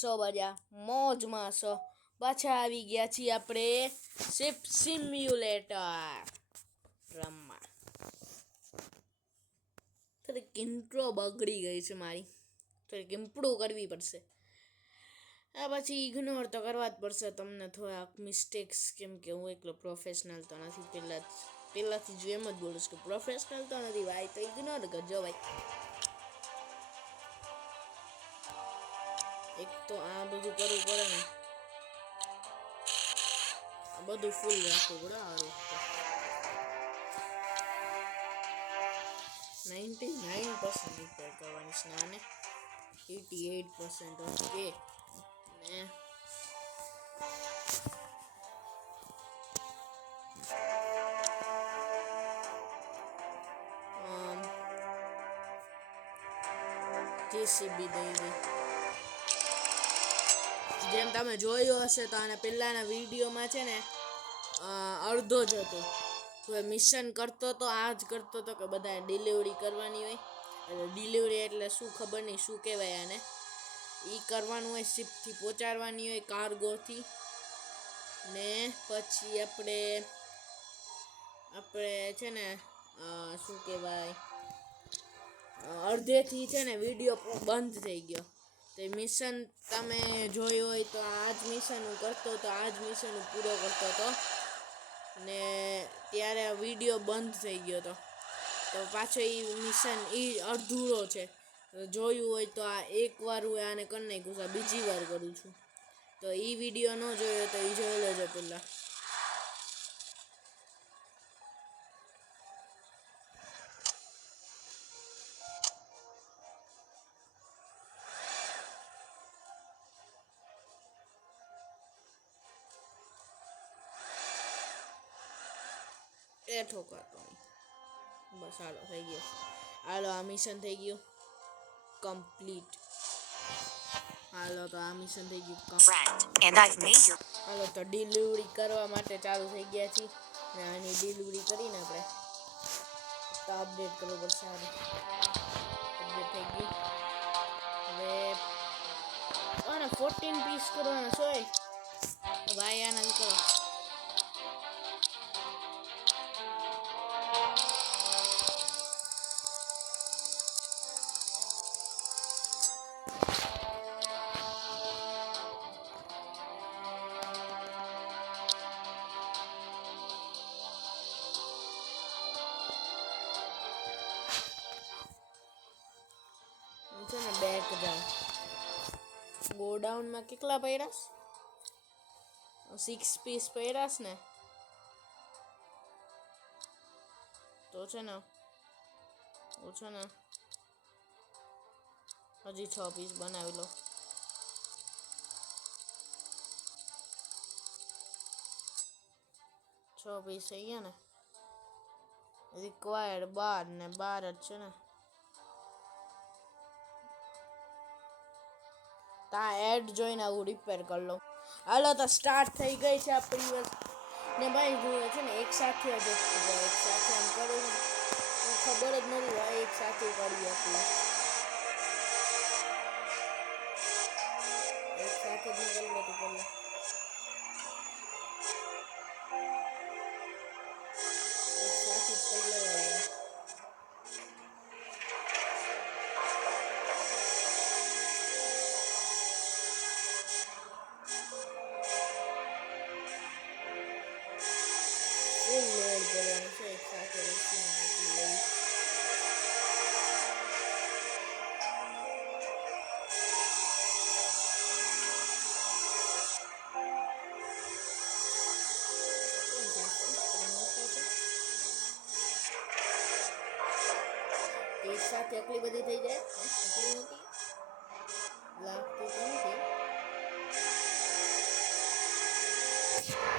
સો બધા મોજમાં છો પાછા આવી ગયા છીએ આપણે શિપ સિમ્યુલેટર રમવા. થોડીક ઇન્ટ્રો બગડી ગઈ છે મારી, થોડીક ઇમ્પ્રૂવ કરવી પડશે. આ પછી ઇગ્નોર તો કરવા જ પડશે તમને થોડાક મિસ્ટેક્સ, કેમ કે હું એકલો પ્રોફેશનલ તો નથી. પહેલાંથી જ એમ જ બોલું છું કે પ્રોફેશનલ તો નથી ભાઈ, તો ઇગ્નોર કરજો ભાઈ. એક તો આ બધું કરવું પડે ને, આ બધું ફૂલ રાખવું પડે. સારું 99% રિપેર કરવાની છે આને, 88% ઓકે. ને જેસીબી દઈ દઈ. જેમ તમે જોયું હશે તો આના પહેલાંના વિડીયોમાં છે ને અડધો જ હતો. કોઈ મિશન કરતો તો આ જ કરતો હતો કે બધા ડિલિવરી કરવાની હોય. એટલે ડિલિવરી એટલે શું ખબર નહીં શું કહેવાય આને. એ કરવાનું હોય, શિપથી પહોંચાડવાની હોય કાર્ગોથી. ને પછી આપણે છે ને શું કહેવાય, અડધેથી છે ને વિડીયો બંધ થઈ ગયો. તો મિશન તમે જોયું હોય તો આ જ મિશન હું કરતો હતો, આ જ મિશન હું પૂરો કરતો હતો. ને ત્યારે આ વિડીયો બંધ થઈ ગયો હતો. તો પાછો એ મિશન અધૂરો છે. જોયું હોય તો આ એકવાર હું આને કરી નાખ્યું છે, બીજી વાર કરું છું. તો એ વિડીયો ન જોયો તો એ જોઈ લેજો પહેલાં. એ ઠોકાતો નહીં. બસ હાલો થઈ ગયો. હાલો આ મિશન થઈ ગયું કમ્પ્લીટ. હાલો તો આ મિશન થઈ ગયું. હાલો તો ડિલિવરી કરવા માટે ચાલુ થઈ ગયા છીએ. ને આની ડિલિવરી કરીને આપણે તો અપડેટ કરવું પડશે. અપડેટ થઈ ગયું. હવે આને 14 પીસ કરવાના છે ભાઈ, આના કરો. છે ને બેક જાઉં. ગોડાઉનમાં કેટલા પડ્યા? 6 પીસ પડ્યા ને. તો છે ને ઓછો ને હજી 6 પીસ બનાવી લો. 6 પીસ થઈ ગયા ને. રિક્વાયર્ડ 12 ને 12 જ છે ને. તા એડ જોઈને આવું રિપેર કરી લો. હાલો તો સ્ટાર્ટ થઈ ગઈ છે આપણી વસ્તુ. ને ભાઈ હું છે ને એક સાથે જ એક સાથે આમ કરું ને ખબર જ નથી ભાઈ, એક સાથે કરી આપું. એક સાથે જ કરી લો તો પહેલાં. એક સાથે જ કરી લેવાય. ફૂલ લોડ કરવાનું છે એક સાથે રસીને લઈ. એક સાથે આટલી બધી થઈ જાય એટલી મોટી લાગતું તો નથી.